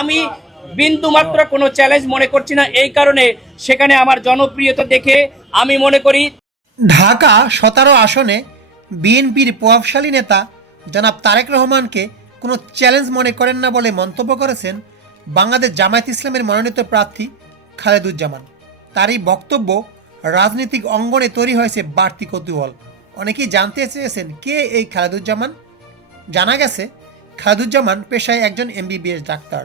আমি বিন্দু মাত্র কোনো চ্যালেঞ্জ মনে করছি না, এই কারণে সেখানে আমার জনপ্রিয়তা দেখে আমি মনে করি ঢাকা 17 আসনে বিএনপির প্রভাবশালী নেতা জনাব তারেক রহমানকে কোনো চ্যালেঞ্জ মনে করেন না বলে মন্তব্য করেছেন বাংলাদেশ জামায়াত ইসলামের মনোনীত প্রার্থী খালেদুজ্জামান। তার এই বক্তব্য রাজনৈতিক অঙ্গনে তৈরি হয়েছে বাড়তি কৌতূহল। অনেকেই জানতে চেয়েছেন কে এই খালেদুজ্জামান। জানা গেছে খালেদুজ্জামান পেশায় একজন এমবিবিএস ডাক্তার।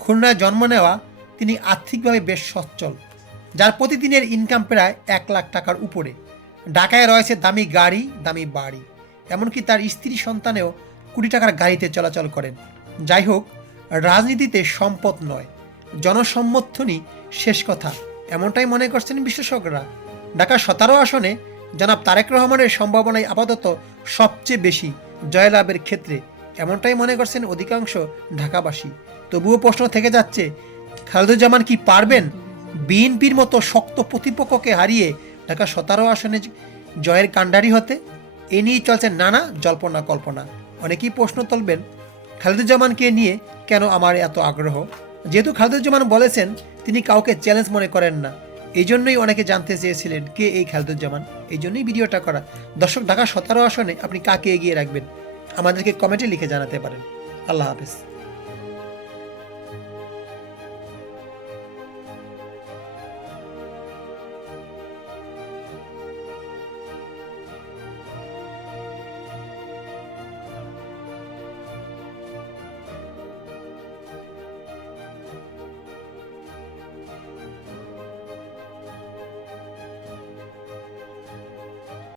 খুলনায় জন্ম নেওয়া তিনি আর্থিকভাবে বেশ সচ্ছল, যার প্রতিদিনের ইনকাম প্রায় 1 লাখ টাকার উপরে। ঢাকায় রয়েছে দামি গাড়ি, দামি বাড়ি, এমনকি তার স্ত্রী সন্তানেও কোটি টাকার গাড়িতে চলাচল করেন। যাই হোক, রাজনীতিতে সম্পদ নয়, জনসমর্থনই শেষ কথা, এমনটাই মনে করছেন বিশেষজ্ঞরা। ঢাকা 17 আসনে জনাব তারেক রহমানের সম্ভাবনাই আপাতত সবচেয়ে বেশি জয়লাভের ক্ষেত্রে, এমনটাই মনে করছেন অধিকাংশ ঢাকাবাসী। তবুও প্রশ্ন থেকে যাচ্ছে, খালেদুজ্জামান কি পারবেন বিএনপির মতো শক্ত প্রতিপক্ষকে হারিয়ে ঢাকা 17 আসনে জয়ের কাণ্ডারি হতে? এ নিয়েই চলছে নানা জল্পনা কল্পনা। অনেকেই প্রশ্ন তুলবেন, খালেদুজ্জামানকে নিয়ে কেন আমার এত আগ্রহ? যেহেতু খালেদুজ্জামান বলেছেন তিনি কাউকে চ্যালেঞ্জ মনে করেন না, এই জন্যই অনেকে জানতে চেয়েছিলেন কে এই খালেদুজ্জামান, এই জন্যই ভিডিওটা করা। দর্শক, ঢাকা 17 আসনে আপনি কাকে এগিয়ে রাখবেন আমাদেরকে কমেন্টে লিখে জানাতে পারেন। আল্লাহ হাফেজ।